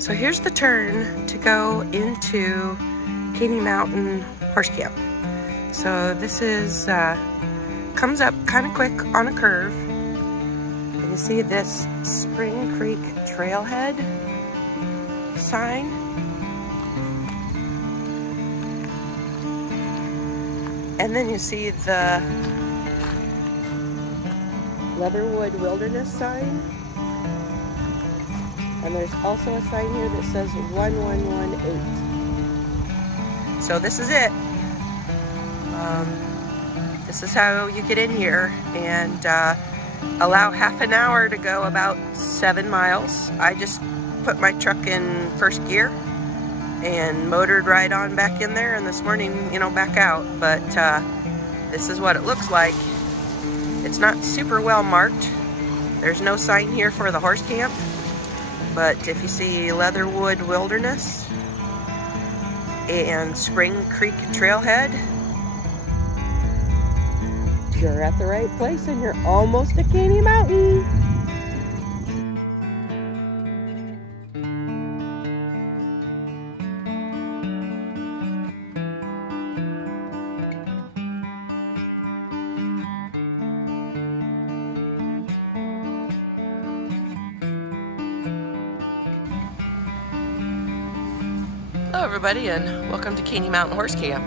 So here's the turn to go into Caney Mountain Horse Camp. So this is, comes up kind of quick on a curve. And you see this Spring Creek Trailhead sign. And then you see the Leatherwood Wilderness sign. And there's also a sign here that says 1118. So this is it. This is how you get in here, and allow half an hour to go about 7 miles. I just put my truck in first gear and motored right on back in there, and this morning, you know, back out. But this is what it looks like. It's not super well marked. There's no sign here for the horse camp. But if you see Leatherwood Wilderness and Spring Creek Trailhead, you're at the right place and you're almost at Caney Mountain. Hello everybody, and welcome to Caney Mountain Horse Camp.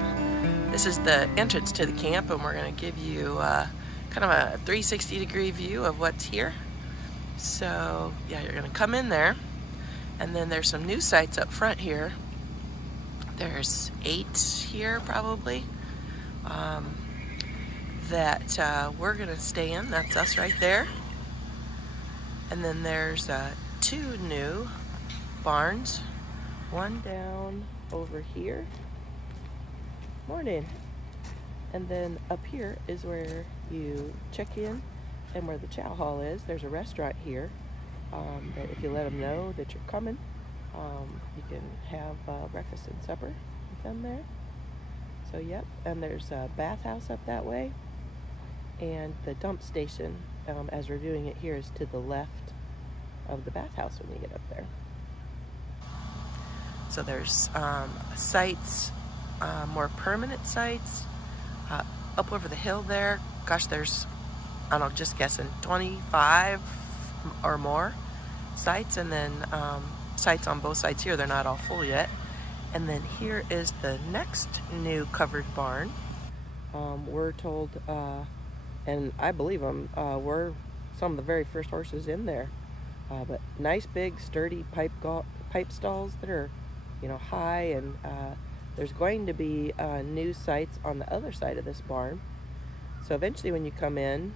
This is the entrance to the camp, and we're going to give you kind of a 360-degree view of what's here. So yeah, you're going to come in there, and then there's some new sites up front here. There's 8 here probably that we're going to stay in. That's us right there. And then there's 2 new barns. One down over here. Morning. And then up here is where you check in and where the chow hall is. There's a restaurant here that if you let them know that you're coming, you can have breakfast and supper with them there. So yep, and there's a bathhouse up that way. And the dump station, as we're doing it here, is to the left of the bathhouse when you get up there. So there's sites, more permanent sites, up over the hill there. Gosh, there's, I don't know, just guessing, 25 or more sites, and then sites on both sides here. They're not all full yet. And then here is the next new covered barn. We're told, and I believe them, we're some of the very first horses in there. But nice big sturdy pipe stalls that are, you know, high, and there's going to be new sites on the other side of this barn. So eventually when you come in,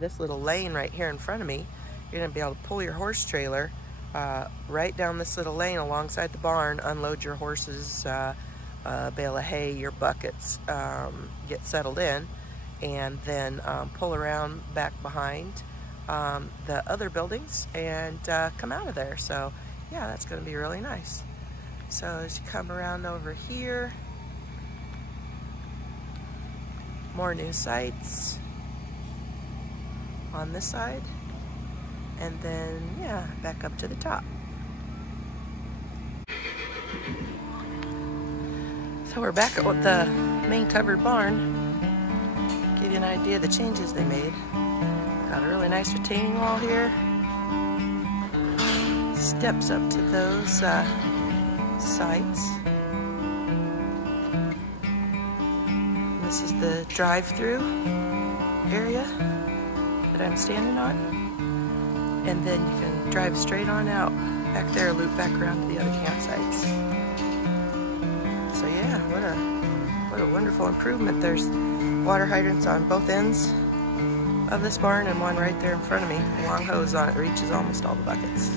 this little lane right here in front of me, you're going to be able to pull your horse trailer right down this little lane alongside the barn, unload your horses, bale of hay, your buckets, get settled in, and then pull around back behind the other buildings and come out of there. So yeah, that's going to be really nice. So as you come around over here, more new sites on this side, and then yeah, back up to the top. So we're back at the main covered barn. Give you an idea of the changes they made. Got a really nice retaining wall here. Steps up to those sites. This is the drive-through area that I'm standing on. And then you can drive straight on out back there, loop back around to the other campsites. So yeah, what a wonderful improvement. There's water hydrants on both ends of this barn, and one right there in front of me. A long hose on it reaches almost all the buckets.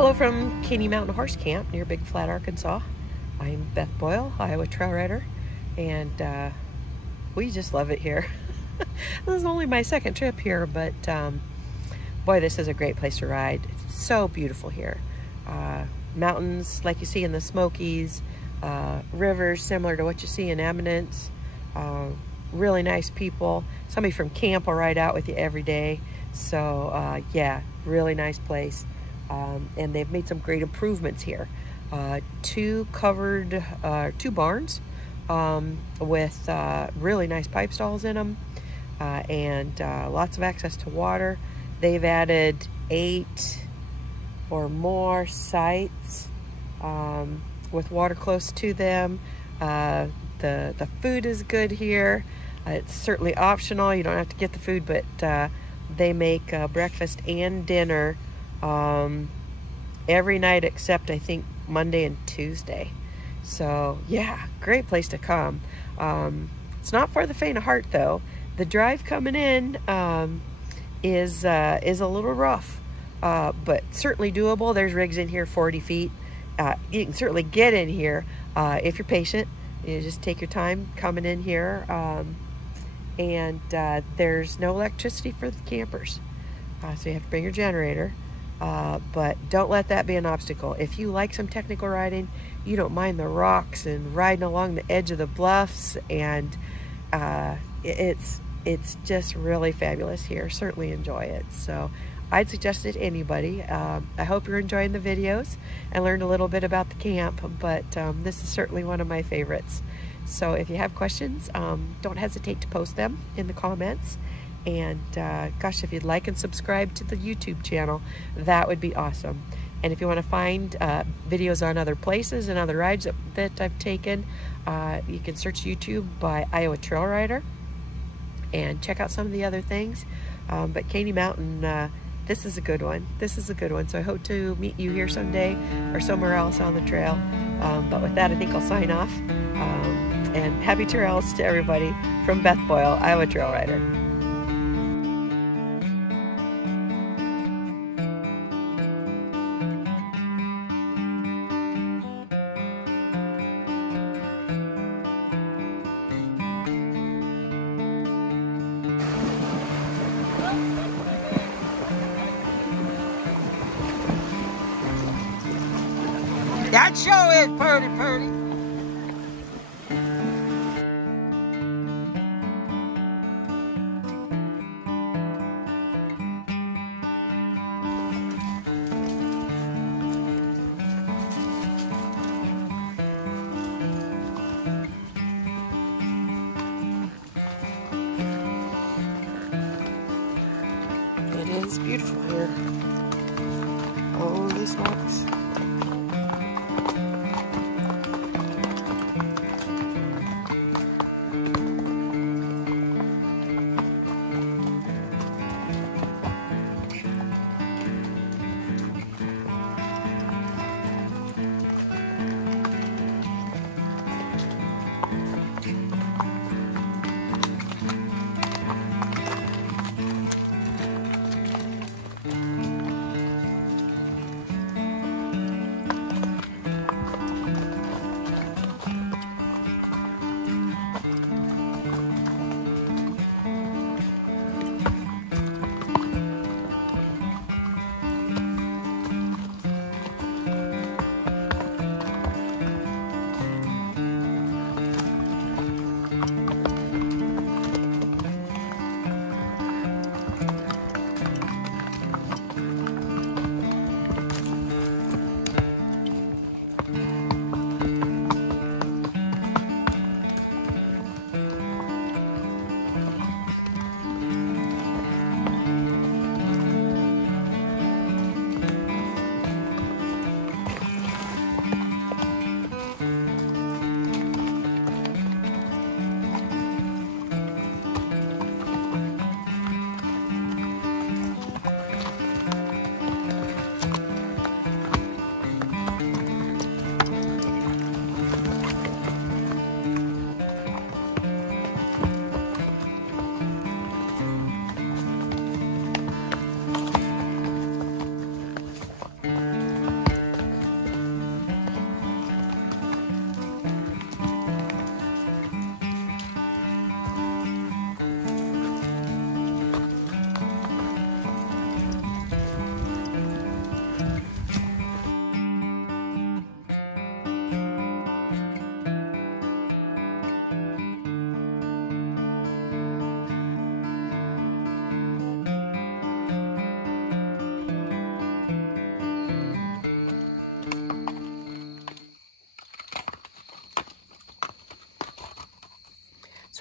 Hello from Caney Mountain Horse Camp near Big Flat, Arkansas. I'm Beth Boyle, Iowa Trail Rider, and we just love it here. This is only my second trip here, but boy, this is a great place to ride. It's so beautiful here. Mountains like you see in the Smokies, rivers similar to what you see in Eminence, really nice people. Somebody from camp will ride out with you every day. So yeah, really nice place. And they've made some great improvements here. Two barns with really nice pipe stalls in them, and lots of access to water. They've added 8 or more sites with water close to them. The food is good here. It's certainly optional. You don't have to get the food, but they make breakfast and dinner every night except I think Monday and Tuesday. So yeah, great place to come. It's not for the faint of heart though. The drive coming in is a little rough, but certainly doable. There's rigs in here 40 feet. You can certainly get in here if you're patient. You just take your time coming in here, and there's no electricity for the campers, so you have to bring your generator. But don't let that be an obstacle. If you like some technical riding, you don't mind the rocks and riding along the edge of the bluffs, and it's just really fabulous here. Certainly enjoy it. So I'd suggest it to anybody. I hope you're enjoying the videos and learned a little bit about the camp, but this is certainly one of my favorites. So if you have questions, don't hesitate to post them in the comments. And gosh, if you'd like and subscribe to the YouTube channel, that would be awesome. And if you want to find videos on other places and other rides that I've taken, you can search YouTube by Iowa Trail Rider and check out some of the other things. But Caney Mountain, this is a good one. This is a good one. So I hope to meet you here someday or somewhere else on the trail. But with that, I think I'll sign off. And happy trails to everybody from Beth Boyle, Iowa Trail Rider. That sure is pretty. It is beautiful here. Holy smokes.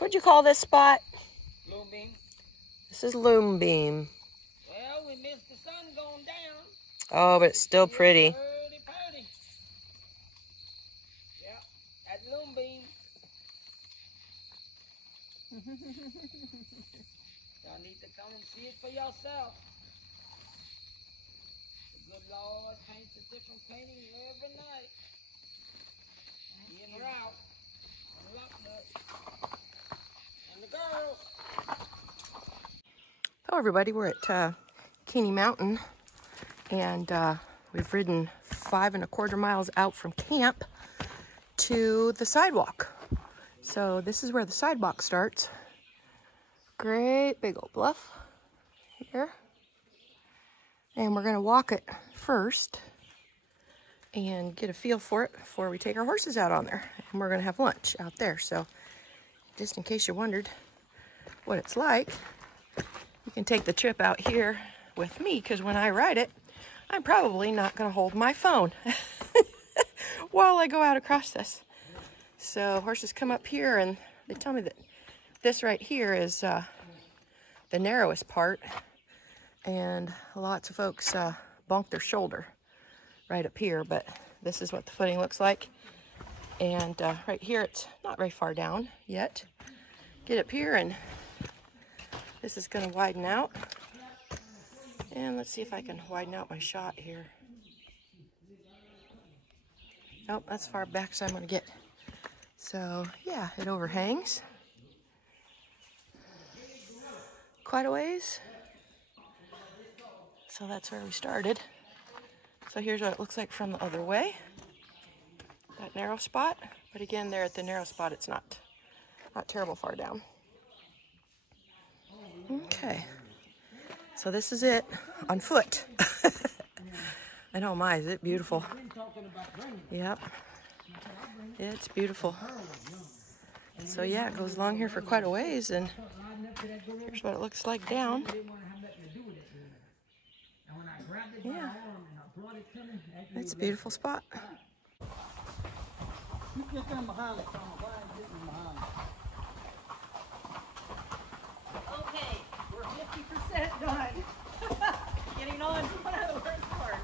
What'd you call this spot? Loom beam. This is Loom Beam. Well, we missed the sun going down. Oh, but it's still pretty. Pretty, pretty. Yeah, that's Loom beam. Y'all need to come and see it for yourself. The good Lord paints a different painting every night. In or out. On the lock nut. And the girls. Hello everybody, we're at Caney Mountain, and we've ridden 5 1/4 miles out from camp to the sidewalk. So this is where the sidewalk starts. Great big old bluff here. And we're gonna walk it first and get a feel for it before we take our horses out on there. And we're gonna have lunch out there. So just in case you wondered what it's like, you can take the trip out here with me, because when I ride it, I'm probably not going to hold my phone while I go out across this. So horses come up here and they tell me that this right here is the narrowest part, and lots of folks bonk their shoulder right up here, but this is what the footing looks like. And right here, it's not very far down yet. Get up here and this is going to widen out. And let's see if I can widen out my shot here. Nope, that's far back as I'm going to get. So, yeah, it overhangs quite a ways. So that's where we started. So here's what it looks like from the other way. That narrow spot. But again, there at the narrow spot, it's not terrible far down. Okay, so this is it on foot. I know, my, is it beautiful? Yep, it's beautiful. So yeah, it goes along here for quite a ways, and here's what it looks like down. Yeah, it's a beautiful spot. Okay, we're 50% done. Getting on to one of the worst parts.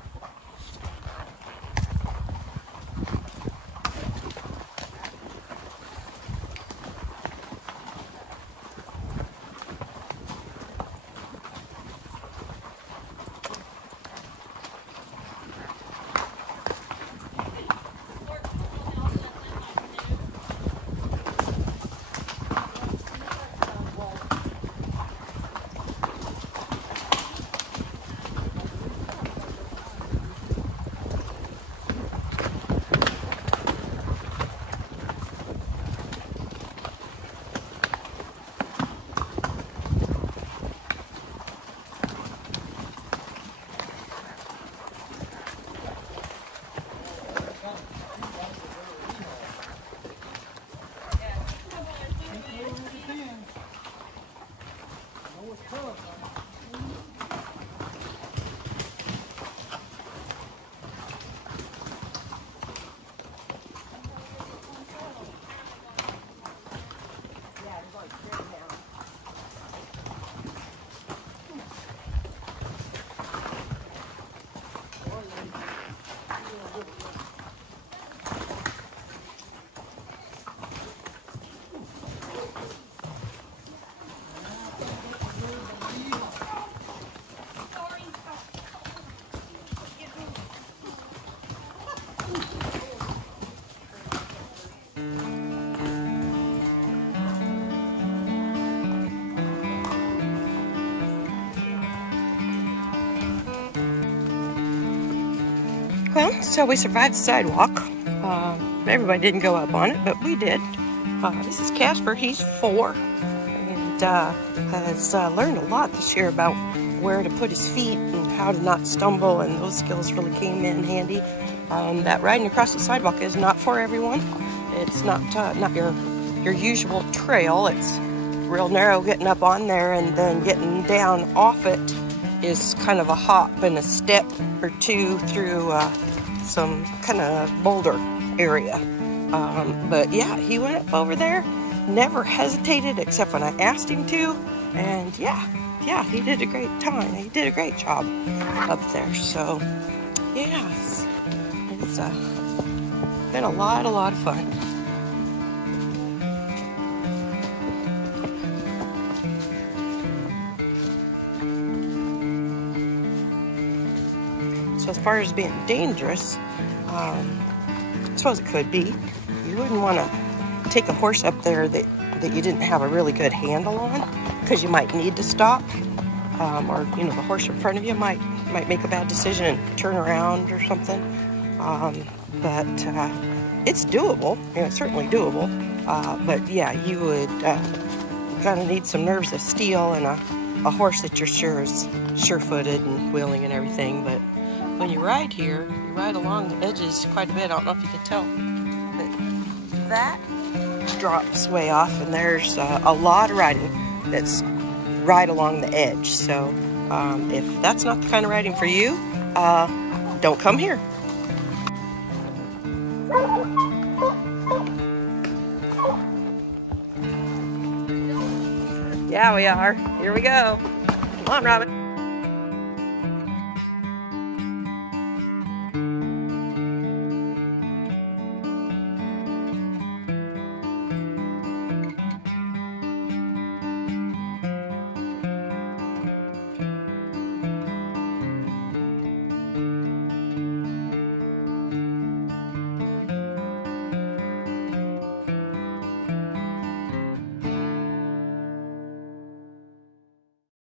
Well, so we survived the sidewalk. Everybody didn't go up on it, but we did. This is Casper. He's 4 and has learned a lot this year about where to put his feet and how to not stumble, and those skills really came in handy. That riding across the sidewalk is not for everyone. It's not your usual trail. It's real narrow getting up on there, and then getting down off it is kind of a hop and a step or two through some kind of boulder area. But yeah, he went up over there never hesitated except when I asked him to. And yeah, he did a great time. He did a great job up there. So yeah, it's been a lot of fun. So as far as being dangerous, I suppose it could be. You wouldn't want to take a horse up there that you didn't have a really good handle on, because you might need to stop, or the horse in front of you might make a bad decision and turn around or something. But it's doable. It's certainly doable. But yeah, you would kind of need some nerves of steel and a horse that you're sure is sure-footed and willing and everything. But when you ride here, you ride along the edges quite a bit. I don't know if you can tell, but that drops way off, and there's a lot of riding that's right along the edge. So if that's not the kind of riding for you, don't come here. Yeah, we are. Here we go. Come on, Robin.